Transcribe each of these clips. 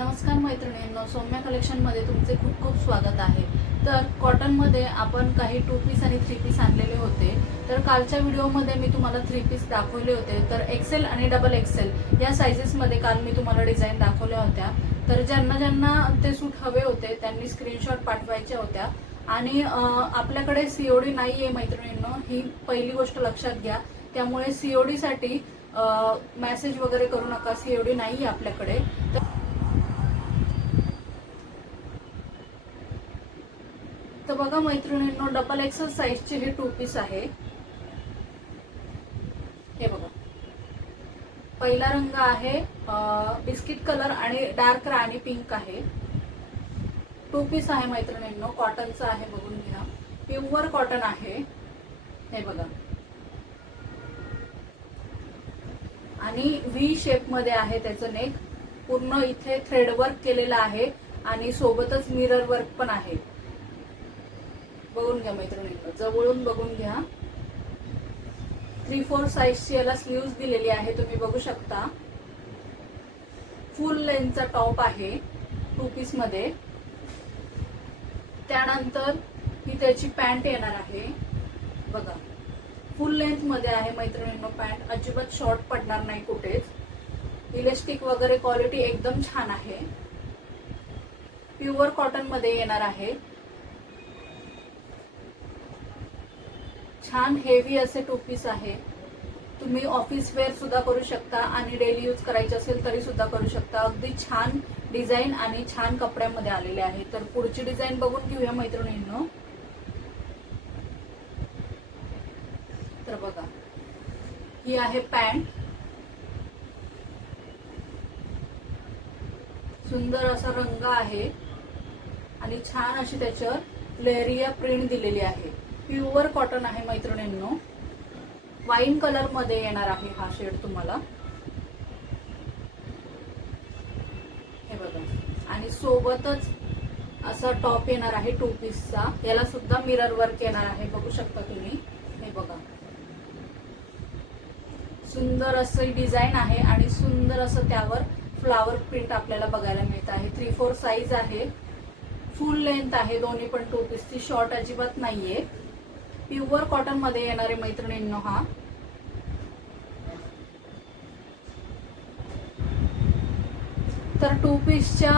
नमस्कार मैत्रिणींनो, सौम्या कलेक्शनमध्ये तुमचे खूप खूप स्वागत आहे। तर कॉटनमध्ये आपण काही 2 पीस आणि 3 पीस आणलेले होते। तर कालच्या व्हिडिओमध्ये मी तुम्हाला 3 पीस दाखवले होते। तर एक्सेल आणि डबल एक्सेल या साइजेसमध्ये काल मी तुम्हाला डिझाईन दाखवल्या होत्या। तर ज्यांना ज्यांना ते सूट हवे होते त्यांनी स्क्रीनशॉट पाठवायच्या होत्या। आणि आपल्याकडे सीओडी नाहीये मैत्रिणींनो, ही पहिली गोष्ट लक्षात घ्या। त्यामुळे सीओडी साठी मेसेज वगैरे करू नका, सीओडी नाहीये आपल्याकडे। तर बघा मैत्रिणींनो, डबल एक्सेल साइजचे हे 2 पीस आहे। हे बघा, पहिला रंग आहे बिस्किट कलर आणि डार्क राणी पिंक आहे। 2 पीस आहे मैत्रिणींनो, कॉटनचा आहे, बघून घ्या। प्युअर कॉटन आहे, हे बघा। आणि व्ही शेप मध्ये आहे त्याचं नेक, पूर्ण इथे थ्रेड वर्क केलेलं आहे आणि सोबतच मिरर वर्क पण आहे। बघून घ्या मैत्रिणींनो, जवळून बघून घ्या। 3/4 साइजची याला स्लीव्ज दिलेली आहे, तुम्ही बघू शकता। फुल लेंथचा टॉप आहे 2 पीस मध्ये। त्यानंतर ही त्याची पॅन्ट येणार आहे, बघा। फुल लेंथ मध्ये आहे मैत्रिणींनो पॅन्ट, अजिबात शॉर्ट पडणार नाही कुठेच। इलास्टिक वगैरे क्वालिटी एकदम छान आहे। प्युअर कॉटन मध्ये येणार आहे। छान हेवी असे 2 पीस आहे। तुम्ही ऑफिस वेअर सुद्धा करू शकता आणि डेली यूज करायचे असेल तरी सुद्धा करू शकता। अगदी छान डिझाईन आणि छान कपड्यामध्ये आलेले आहे। तर पुढची डिझाईन बघून घेऊया मैत्रिणींनो। तर बघा, ही आहे पॅन्ट। सुंदर असा रंग आहे आणि छान अशी त्याच्यावर लेहरिया प्रिंट दिलेली आहे। प्युअर कॉटन आहे मैत्रिणींनो, वाईन कलर मध्ये येणार आहे हा शेड तुम्हाला, हे बघा। आणि सोबतच असा टॉप येणार आहे 2 पीसचा, याला सुद्धा मिरर वर्क येणार आहे, बघू शकता तुम्ही, हे बघा। सुंदर असं डिझाईन आहे आणि सुंदर असं त्यावर फ्लावर प्रिंट आपल्याला बघायला मिळत आहे। 3/4 साइज आहे, फुल लेंथ आहे दोन्ही पण 2 पीसची, शॉर्ट अजिबात नाहीये। प्युअर कॉटन मध्ये येणारे मैत्रिणींनो हा। तर 2 पीसच्या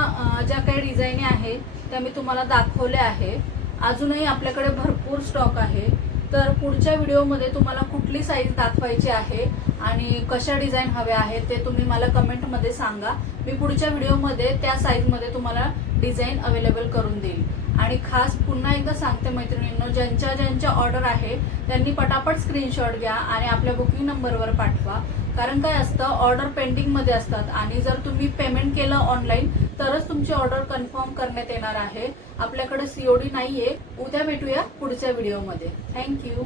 ज्या काही डिझाईन आहे त्या मी तुम्हाला दाखवल्या आहे। अजूनही आपल्याकडे भरपूर स्टॉक आहे। तर पुढच्या व्हिडिओमध्ये तुम्हाला कुठली साईज दाखवायची आहे आणि कशा डिझाईन हव्या आहेत ते तुम्ही मला कमेंटमध्ये सांगा। मी पुढच्या व्हिडिओमध्ये त्या साईजमध्ये तुम्हाला डिझाईन अवेलेबल करून देईल। आणि खास पुन्हा एकदा सांगते मैत्रिणींनो, ज्यांच्या ऑर्डर आहे त्यांनी पटापट स्क्रीनशॉट घ्या आणि आपल्या बुकिंग नंबरवर पाठवा। कारण काय असतं, ऑर्डर पेंडिंग मध्ये असतात आणि जर तुम्ही पेमेंट केलं ऑनलाईन तरच तुमची ऑर्डर कन्फर्म करण्यात येणार आहे। आपल्याकडे सीओडी नाहीये। उद्या भेटूया पुढच्या व्हिडिओमध्ये। थँक्यू।